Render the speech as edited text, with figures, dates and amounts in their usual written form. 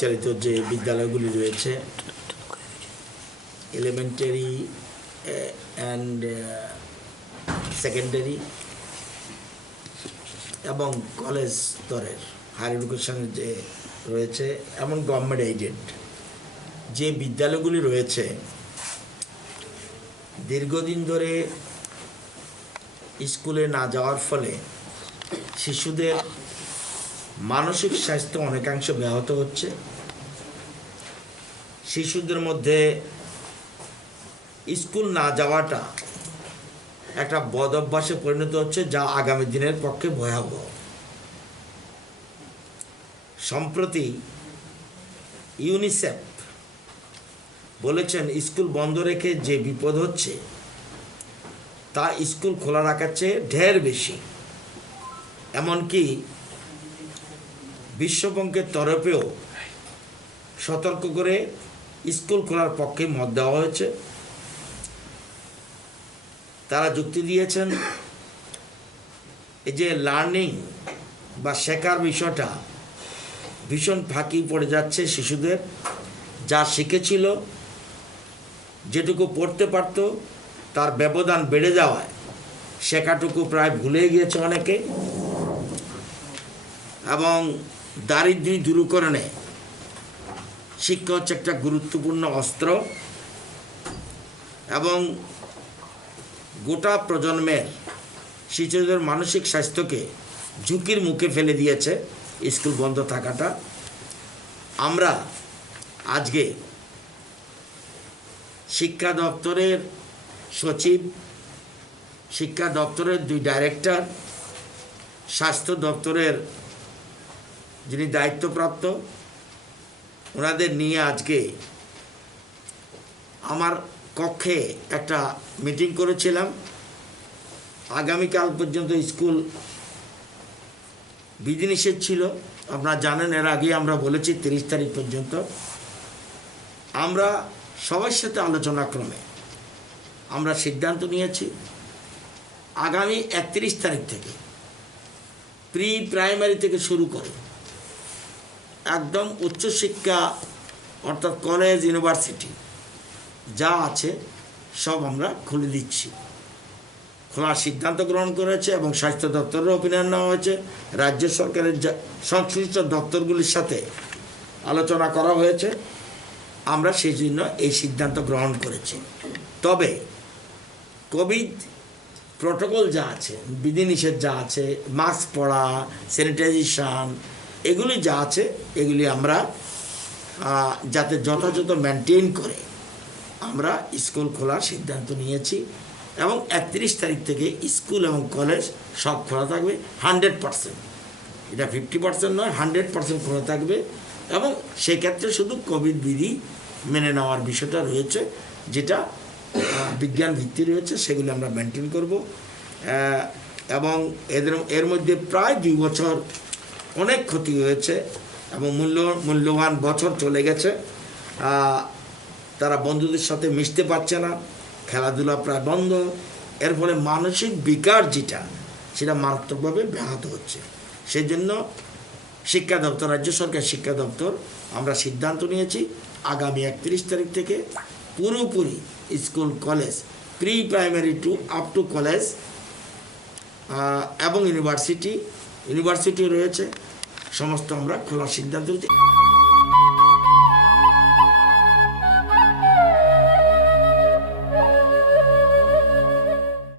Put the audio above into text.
পরিচালিত যে বিদ্যালয়গুলি রয়েছে, এলিমেন্টারি অ্যান্ড সেকেন্ডারি এবং কলেজ স্তরের হায়ার এডুকেশনের যে রয়েছে, এমন গভর্নমেন্ট এইডেড যে বিদ্যালয়গুলি রয়েছে, দীর্ঘদিন ধরে স্কুলে না যাওয়ার ফলে শিশুদের মানসিক স্বাস্থ্য অনেকাংশ ব্যাহত হচ্ছে। শিশুদের মধ্যে স্কুল না যাওয়াটা একটা বদ অভ্যাসে পরিণত হচ্ছে, যা আগামী দিনের পক্ষে ভয়াবহ। সম্প্রতি ইউনিসেফ বলেছেন, স্কুল বন্ধ রেখে যে বিপদ হচ্ছে তা স্কুল খোলা রাখার চেয়ে ঢের বেশি। এমনকি বিশ্বব্যাংকের তরফেও সতর্ক করে স্কুল খোলার পক্ষে মত দেওয়া হয়েছে। তারা যুক্তি দিয়েছেন, এই যে লার্নিং বা শেখার বিষয়টা ভীষণ ফাঁকি পড়ে যাচ্ছে শিশুদের। যা শিখেছিল, যেটুকু পড়তে পারত, তার ব্যবধান বেড়ে যাওয়ায় শেখাটুকু প্রায় ভুলে গিয়েছে অনেকে। এবং দারিদ্র্য দূরীকরণে শিক্ষা হচ্ছে একটা গুরুত্বপূর্ণ অস্ত্র এবং গোটা প্রজন্মের শিশুদের মানসিক স্বাস্থ্যকে ঝুঁকির মুখে ফেলে দিয়েছে স্কুল বন্ধ থাকাটা। আমরা আজকে শিক্ষা দপ্তরের সচিব, শিক্ষা দপ্তরের 2 ডাইরেক্টর, স্বাস্থ্য দপ্তরের যিনি দায়িত্বপ্রাপ্ত, ওনাদের নিয়ে আজকে আমার কক্ষে একটা মিটিং করেছিলাম। আগামীকাল পর্যন্ত স্কুল বিধিনিষেধ ছিল, আপনারা জানেন। এর আগে আমরা বলেছি 30 তারিখ পর্যন্ত। আমরা সবার সাথে আলোচনা ক্রমে আমরা সিদ্ধান্ত নিয়েছি আগামী 31 তারিখ থেকে প্রি প্রাইমারি থেকে শুরু করে একদম উচ্চশিক্ষা অর্থাৎ কলেজ, ইউনিভার্সিটি যা আছে সব আমরা খুলে দিচ্ছি। খোলার সিদ্ধান্ত গ্রহণ করেছে এবং স্বাস্থ্য দপ্তরের অপিনিয়ন নেওয়া হয়েছে। রাজ্য সরকারের সংশ্লিষ্ট দপ্তরগুলির সাথে আলোচনা করা হয়েছে। আমরা সেই জন্য এই সিদ্ধান্ত গ্রহণ করেছি। তবে কোভিড প্রোটোকল যা আছে, বিধিনিষেধ যা আছে, মাস্ক পরা, স্যানিটাইজেশন, এগুলি যা আছে, এগুলি আমরা যাতে যথাযথ মেনটেন করে আমরা স্কুল খোলার সিদ্ধান্ত নিয়েছি। এবং 31 তারিখ থেকে স্কুল এবং কলেজ সব খোলা থাকবে 100%। এটা 50% নয়, 100% খোলা থাকবে। এবং সেক্ষেত্রে শুধু কোভিড বিধি মেনে নেওয়ার বিষয়টা রয়েছে, যেটা বিজ্ঞান ভিত্তি রয়েছে, সেগুলি আমরা মেনটেন করব। এবং এর মধ্যে প্রায় 2 বছর অনেক ক্ষতি হয়েছে এবং মূল্যবান বছর চলে গেছে। তারা বন্ধুদের সাথে মিশতে পারছে না, খেলাধুলা প্রায় বন্ধ। এর ফলে মানসিক বিকাশ যেটা, সেটা মারাত্মকভাবে ব্যাহত হচ্ছে। সেই জন্য শিক্ষা দপ্তর, রাজ্য সরকার শিক্ষা দপ্তর, আমরা সিদ্ধান্ত নিয়েছি আগামী 31 তারিখ থেকে পুরোপুরি school, college, pre primary to up to college এবং ইউনিভার্সিটি রয়েছে, সমস্ত আমরা খোলার সিদ্ধান্ত নিয়েছি।